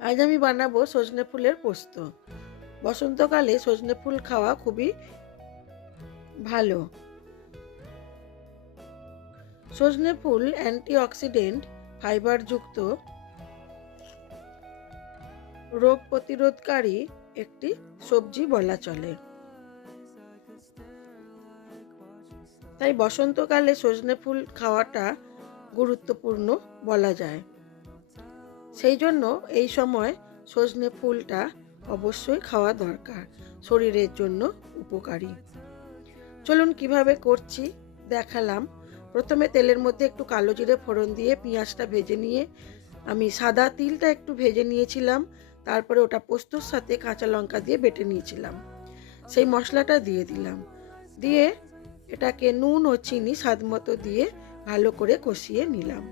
আজ আমি বানাবো সজনে ফুলের পোস্ত। বসন্তকালে সজনে ফুল খাওয়া খুবই ভালো। সজনে ফুল অ্যান্টিঅক্সিডেন্ট ফাইবারযুক্ত রোগ প্রতিরোধকারী একটি সবজি বলা চলে। তাই বসন্তকালে সজনে ফুল খাওয়াটা গুরুত্বপূর্ণ বলা যায়। সেই জন্য এই সময় সজনে ফুলটা অবশ্যই খাওয়া দরকার, শরীরের জন্য উপকারী। চলুন কিভাবে করছি দেখালাম। প্রথমে তেলের মধ্যে একটু কালো জিরে ফোড়ন দিয়ে পেঁয়াজটা ভেজে নিয়ে আমি সাদা তিলটা একটু ভেজে নিয়েছিলাম। তারপরে ওটা পোস্তর সাথে কাঁচা লঙ্কা দিয়ে বেটে নিয়েছিলাম, সেই মশলাটা দিয়ে দিলাম। দিয়ে এটাকে নুন ও চিনি স্বাদ মতো দিয়ে ভালো করে কষিয়ে নিলাম।